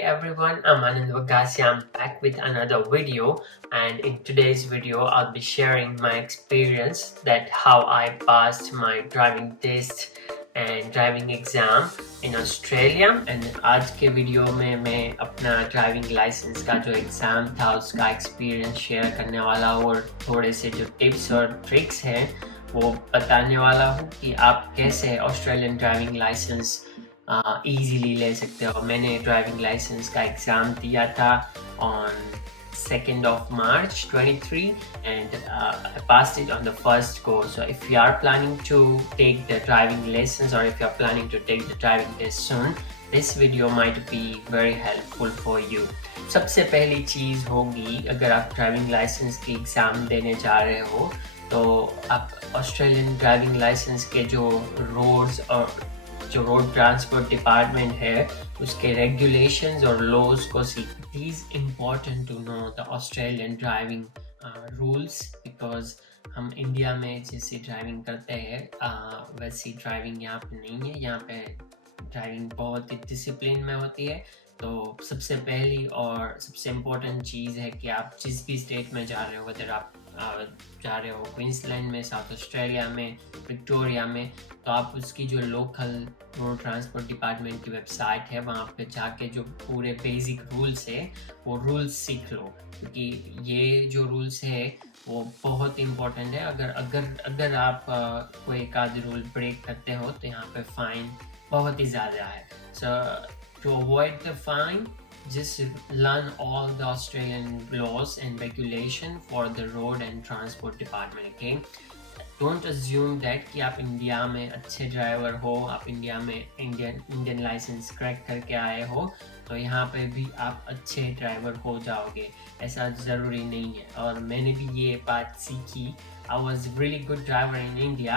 everyone, I'm Anand Vagasi. I'm back with another video, and in today's video I'll be sharing my experience that how I passed my driving test and driving exam in Australia. And आज के वीडियो में मैं अपना driving licence का जो एग्ज़ाम था उसका experience share करने वाला हूँ और थोड़े से जो टिप्स और ट्रिक्स हैं वो बताने वाला हूँ कि आप कैसे ऑस्ट्रेलियन ड्राइविंग लाइसेंस इजीली ले सकते हो. मैंने ड्राइविंग लाइसेंस का एग्ज़ाम दिया था on 2nd of March 23 and I passed it on the first go. So if you are planning to take the driving lessons or if you are planning to take the driving test soon, this video might be very helpful for you. सबसे पहली चीज़ होगी, अगर आप driving licence की एग्ज़ाम देने जा रहे हो तो आप ऑस्ट्रेलियन ड्राइविंग लाइसेंस के जो रोड्स और जो रोड ट्रांसपोर्ट डिपार्टमेंट है उसके रेगुलेशंस और लॉज को सीख. It is important to know the Australian driving rules because हम इंडिया में जैसे ड्राइविंग करते हैं वैसी ड्राइविंग यहाँ पे नहीं है. यहाँ पे ड्राइविंग बहुत ही डिसिप्लिन में होती है. तो सबसे पहली और सबसे इम्पोर्टेंट चीज़ है कि आप जिस भी स्टेट में जा रहे हो, अगर आप जा रहे हो क्वींसलैंड में, साउथ ऑस्ट्रेलिया में, विक्टोरिया में, तो आप उसकी जो लोकल रोड ट्रांसपोर्ट डिपार्टमेंट की वेबसाइट है वहाँ पे जाके जो पूरे बेसिक रूल्स है वो रूल्स सीख लो, क्योंकि ये जो रूल्स है वो बहुत इम्पोर्टेंट है. अगर आप कोई एक आध रूल ब्रेक करते हो तो यहाँ पे फाइन बहुत ही ज़्यादा है. सो to avoid the fine, just learn all the Australian laws and regulation for the road and transport department. Okay, don't assume that कि आप इंडिया में अच्छे ड्राइवर हो, आप इंडिया में इंडियन लाइसेंस क्रैक करके आए हो तो यहाँ पे भी आप अच्छे ड्राइवर हो जाओगे. ऐसा ज़रूरी नहीं है. और मैंने भी ये बात सीखी. I was really good driver in India,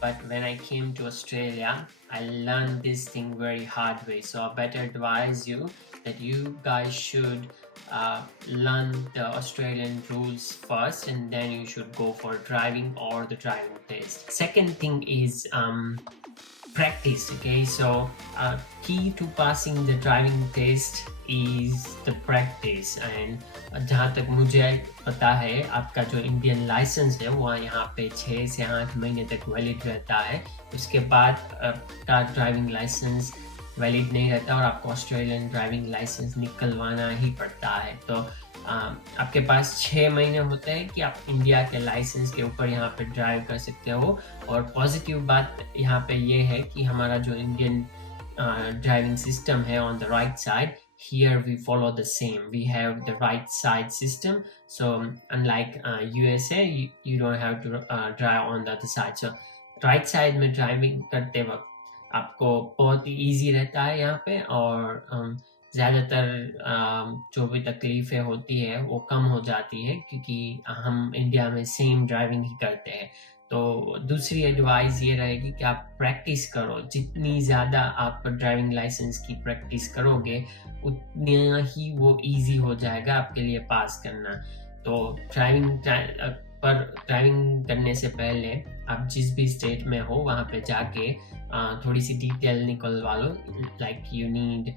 but when I came to Australia, I learned this thing very hard way. So I better advise you that you guys should learn the Australian rules first and then you should go for driving or the driving test. Second thing is practice. Okay, so key to passing the driving test is the practice. And जहाँ तक मुझे पता है आपका जो Indian licence है वो यहाँ पे 6 से 8 महीने तक वैलिड रहता है. उसके बाद आपका ड्राइविंग लाइसेंस वैलिड नहीं रहता और आपको ऑस्ट्रेलियन ड्राइविंग लाइसेंस निकलवाना ही पड़ता है. तो आपके पास 6 महीने होते हैं कि आप इंडिया के लाइसेंस के ऊपर यहाँ पे ड्राइव कर सकते हो. और पॉजिटिव बात यहाँ पे ये है कि हमारा जो इंडियन driving system है on the right side, here we follow the same. We have the right side system. So unlike USA, you don't have to drive on the other side. So right side में driving करते वक्त आपको बहुत ही easy रहता है यहाँ पे और ज़्यादातर जो भी तकलीफ़ें होती है वो कम हो जाती है क्योंकि हम इंडिया में सेम ड्राइविंग ही करते हैं. तो दूसरी एडवाइस ये रहेगी कि आप प्रैक्टिस करो. जितनी ज़्यादा आप ड्राइविंग लाइसेंस की प्रैक्टिस करोगे उतना ही वो इजी हो जाएगा आपके लिए पास करना. तो ड्राइविंग करने से पहले आप जिस भी स्टेट में हो वहाँ पे जाके थोड़ी सी डिटेल निकलवा लो. Like you need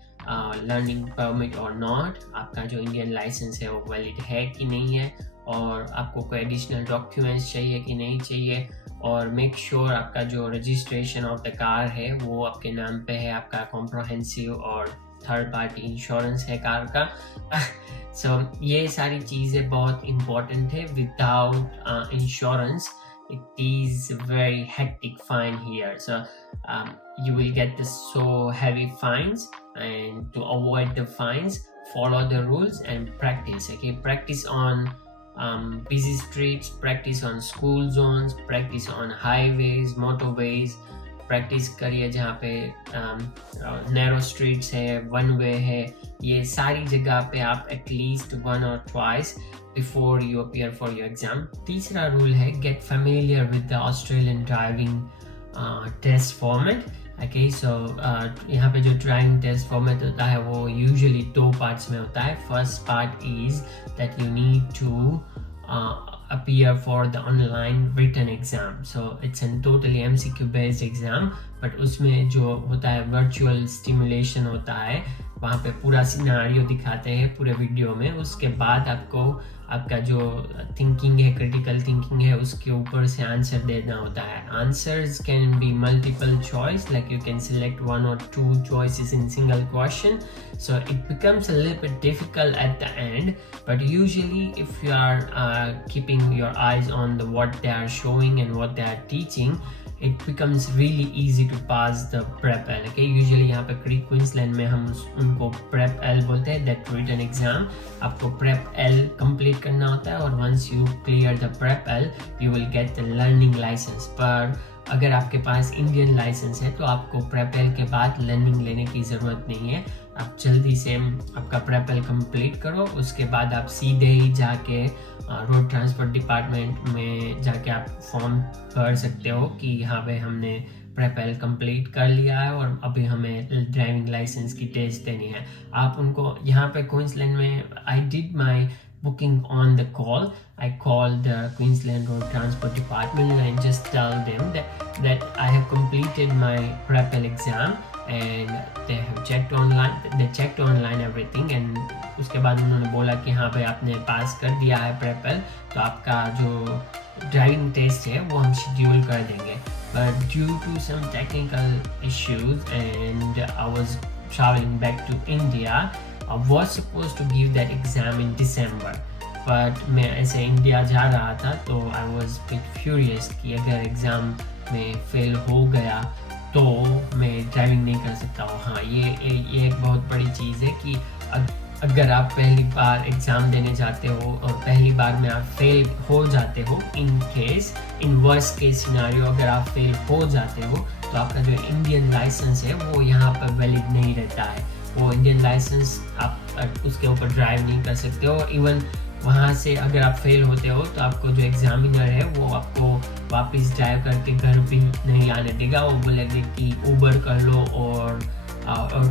learning permit और नॉट, आपका जो इंडियन लाइसेंस है वो वैलिड है कि नहीं है, और आपको कोई एडिशनल डॉक्यूमेंट्स चाहिए कि नहीं चाहिए, और मेक श्योर आपका जो रजिस्ट्रेशन ऑफ द कार है वो आपके नाम पे है, आपका कॉम्प्रहेंसिव और थर्ड पार्टी इंश्योरेंस है कार का. सो ये सारी चीज़ें बहुत इम्पोर्टेंट है. Without insurance it is very hectic fine here. So you will get so heavy fines, and to avoid the fines follow the rules and practice. Okay, practice on busy streets, practice on school zones, practice on highways, motorways. Practice करिए जहाँ पे narrow streets है, one way है, ये सारी जगह पे आप एटलीस्ट 1 or twice before you appear for your exam. तीसरा रूल है gate familiar with the Australian driving test format. Okay, so यहाँ पे जो ड्राइविंग टेस्ट फॉर्मेट होता है वो यूजुअली 2 पार्ट्स में होता है. First part is that you need to appear for the online written exam. So it's a totally MCQ based exam, but उसमें जो होता है virtual stimulation होता है वहाँ पे पूरा सिनारियो दिखाते हैं पूरे वीडियो में। उसके बाद आपको आपका जो थिंकिंग है, क्रिटिकल थिंकिंग है, उसके ऊपर से आंसर देना होता है। Answers can be multiple choice, like you can select 1 or 2 choices in single question, so it becomes a little bit difficult at the end, but usually if you are keeping your eyes on what they are showing and what they are teaching, it becomes really easy to pass the prep L. Okay, usually यहाँ पे क्वींसलैंड में हम उनको prep L बोलते हैं, that written exam। आपको prep L complete करना होता है, और once you clear the prep L you will get the learning license। पर अगर आपके पास इंडियन लाइसेंस है तो आपको प्रेप एल के बाद लर्निंग लेने की ज़रूरत नहीं है। आप जल्दी से आपका प्रेप एल कंप्लीट करो, उसके बाद आप सीधे ही जाके रोड ट्रांसपोर्ट डिपार्टमेंट में जाके आप फॉर्म भर सकते हो कि यहाँ पे हमने प्रेप एल कंप्लीट कर लिया है और अभी हमें ड्राइविंग लाइसेंस की टेस्ट देनी है। आप उनको यहाँ पे क्वींसलैंड में I did my booking on the call. I called the Queensland Road Transport Department and I just tell them that I have completed my prep L exam and they have checked online, they checked online everything, and उसके बाद उन्होंने बोला कि हाँ भाई आपने पास कर दिया है prep L, तो आपका जो ड्राइविंग टेस्ट है वो हम शेड्यूल कर देंगे। But due to some technical issues and I was traveling back to India, I was supposed to give that exam in December, but मैं ऐसे इंडिया जा रहा था तो I was bit furious कि अगर एग्ज़ाम में फेल हो गया तो मैं ड्राइविंग नहीं कर सकता हूँ। हाँ, ये एक बहुत बड़ी चीज़ है कि अगर आप पहली बार एग्ज़ाम देने जाते हो और पहली बार में आप फेल हो जाते हो, इन वर्स्ट केस सिनारियो अगर आप फेल हो जाते हो तो आपका जो इंडियन लाइसेंस है वो यहाँ पर वैलिड नहीं रहता है। वो इंडियन लाइसेंस आप उसके ऊपर ड्राइव नहीं कर सकते हो। इवन वहाँ से अगर आप फेल होते हो तो आपको जो एग्जामिनर है वो आपको वापस ड्राइव करके घर भी नहीं आने देगा। वो बोलेगा कि ऊबर कर लो और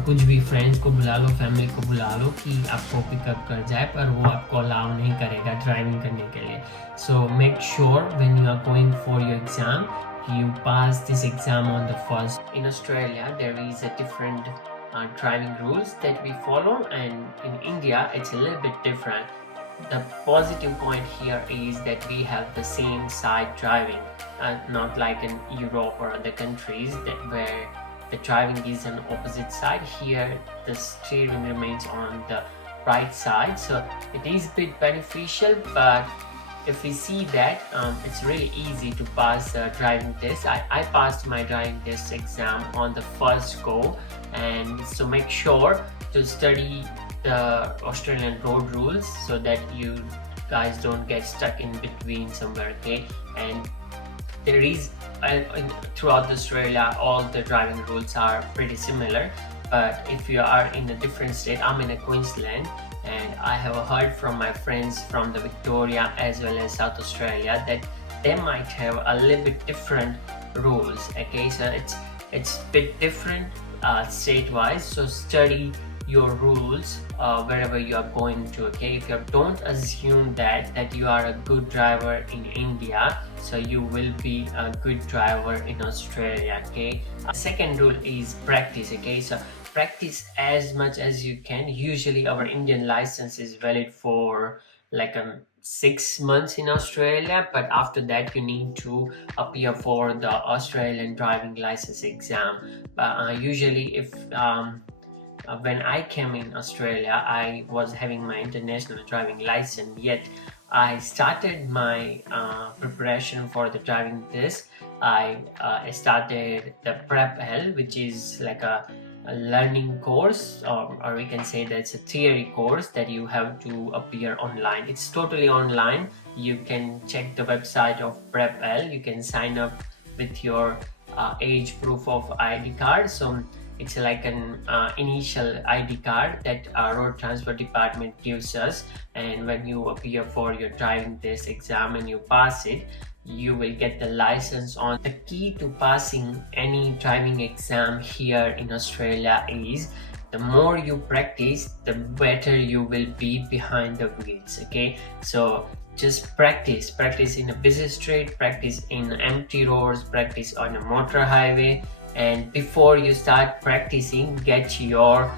कुछ भी फ्रेंड्स को बुला लो, फैमिली को बुला लो कि आपको पिकअप कर जाए, पर वो आपको अलाउ नहीं करेगा ड्राइविंग करने के लिए। So make sure when you are going for your exam you pass this exam on the first. In Australia there is a different driving rules that we follow, and in India it's a little bit different. The positive point here is that we have the same side driving, not like in Europe or other countries where the driving is on opposite side. Here the steering remains on the right side, so it is a bit beneficial. But if we see that it's really easy to pass the driving test. I passed my driving test exam on the first go, and so make sure to study the Australian road rules so that you guys don't get stuck in between somewhere, okay? And there is throughout Australia all the driving rules are pretty similar, but if you are in a different state, I'm in a Queensland, and I have heard from my friends from the Victoria as well as South Australia that they might have a little bit different rules, okay? So it's a bit different state-wise, so study your rules wherever you are going to, okay? If you don't assume that you are a good driver in India, so you will be a good driver in Australia, okay? Second rule is practice, okay? So practice as much as you can. Usually our Indian license is valid for like 6 months in Australia, but after that you need to appear for the Australian driving license exam. But usually if when I came in Australia, I was having my international driving license, yet I started my preparation for the driving test. I started the Prep L, which is like a learning course, or we can say that's a theory course that you have to appear online. It's totally online. You can check the website of Prep L. You can sign up with your age proof of ID card. So it's like an initial ID card that our road transport department gives us, and when you appear for your driving test exam and you pass it, you will get the license on. The key to passing any driving exam here in Australia is the more you practice, the better you will be behind the wheels, okay? So just practice in a busy street, practice in empty roads, practice on a motor highway, and before you start practicing, get your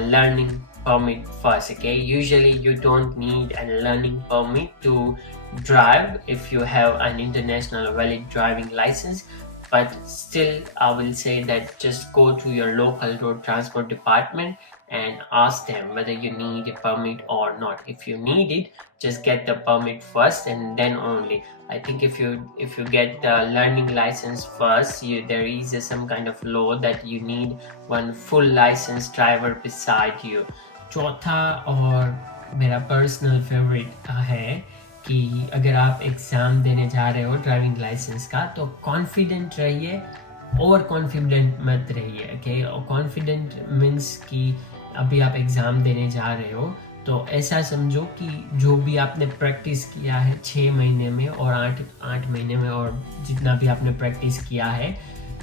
learning permit first. Okay, usually you don't need a learning permit to drive if you have an international valid driving license, but still I will say that just go to your local road transport department and ask them whether you need a permit or not. If you need it, just get the permit first and then only. I think if you get the learning license first, there is some kind of law that you need one full licensed driver beside you. चौथा और मेरा personal favourite है कि अगर आप एग्ज़ाम देने जा रहे हो ड्राइविंग लाइसेंस का, तो कॉन्फिडेंट रहिए, ओवर कॉन्फिडेंट मत रहिए. ओके, और कॉन्फिडेंट मीन्स कि अभी आप एग्ज़ाम देने जा रहे हो तो ऐसा समझो कि जो भी आपने प्रैक्टिस किया है 6 महीने में और 8 महीने में, और जितना भी आपने प्रैक्टिस किया है,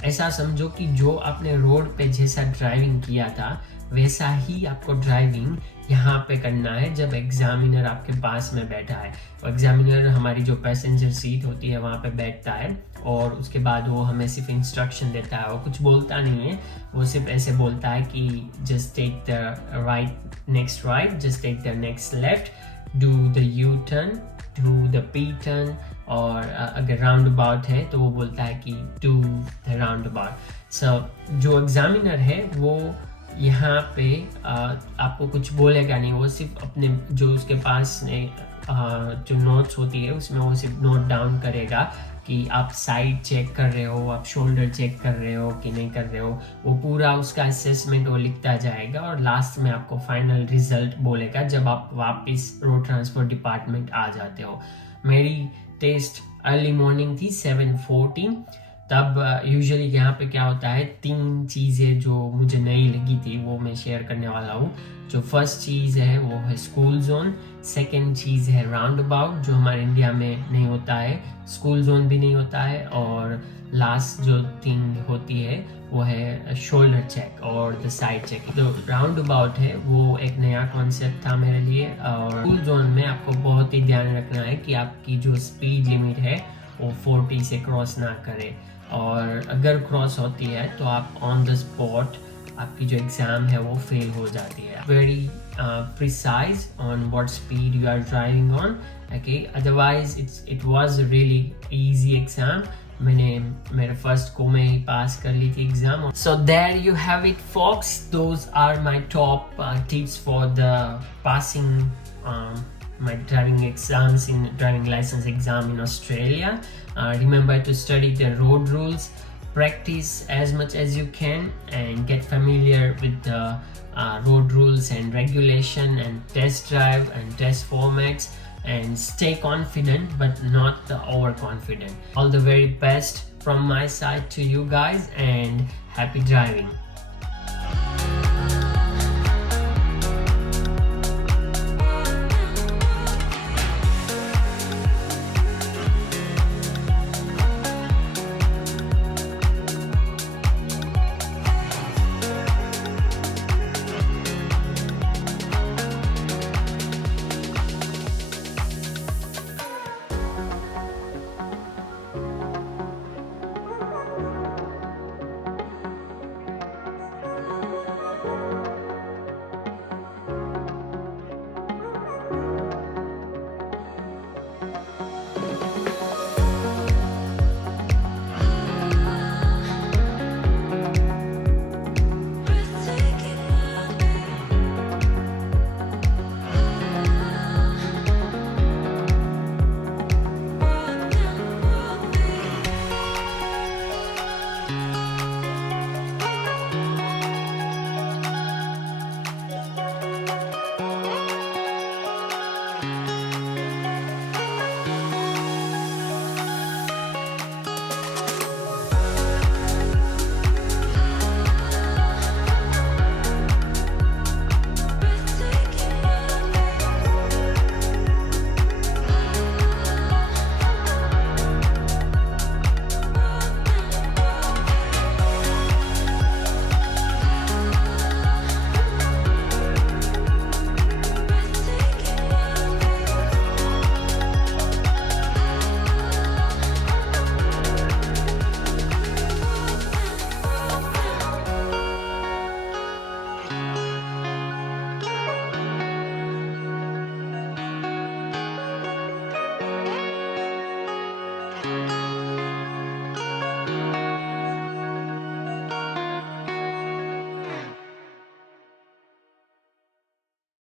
ऐसा समझो कि जो आपने रोड पे जैसा ड्राइविंग किया था वैसा ही आपको ड्राइविंग यहाँ पे करना है जब एग्जामिनर आपके पास में बैठा है. एग्जामिनर हमारी जो पैसेंजर सीट होती है वहाँ पे बैठता है और उसके बाद वो हमें सिर्फ इंस्ट्रक्शन देता है, वो कुछ बोलता नहीं है, वो सिर्फ ऐसे बोलता है कि just take the right, next right, just take the next left, do the U turn, do the P turn, और अगर राउंड अबाउट है तो वो बोलता है कि डू द राउंड अबाउट. सो जो एग्जामिनर है वो यहाँ पे आपको कुछ बोलेगा नहीं, वो सिर्फ अपने जो उसके पास जो नोट्स होती है उसमें वो सिर्फ नोट डाउन करेगा कि आप साइड चेक कर रहे हो, आप शोल्डर चेक कर रहे हो कि नहीं कर रहे हो. वो पूरा उसका असेसमेंट वो लिखता जाएगा और लास्ट में आपको फाइनल रिजल्ट बोलेगा जब आप वापस रोड ट्रांसपोर्ट डिपार्टमेंट आ जाते हो. मेरी टेस्ट अर्ली मॉर्निंग थी 7:14. तब यूजुअली यहाँ पे क्या होता है, 3 चीज़ें जो मुझे नई लगी थी वो मैं शेयर करने वाला हूँ. जो फर्स्ट चीज़ है वो है स्कूल जोन, सेकंड चीज़ है राउंड अबाउट जो हमारे इंडिया में नहीं होता है, स्कूल जोन भी नहीं होता है, और लास्ट जो थिंग होती है वो है शोल्डर चेक और द साइड चेक. तो राउंड अबाउट है वो एक नया कॉन्सेप्ट था मेरे लिए. और स्कूल जोन में आपको बहुत ही ध्यान रखना है कि आपकी जो स्पीड लिमिट है वो 40 से क्रॉस ना करे, और अगर क्रॉस होती है तो आप ऑन द स्पॉट आपकी जो एग्ज़ाम है वो फेल हो जाती है. Very precise on what speed you are driving on. Okay, otherwise it was really easy exam. मैंने मेरे फर्स्ट को में ही पास कर ली थी exam. So there you have it folks, those are my top tips for the passing my driving exams in driving license exam in Australia. Remember to study the road rules, practice as much as you can, and get familiar with the road rules and regulation and test drive and test formats, and stay confident but not the overconfident. All the very best from my side to you guys, and happy driving.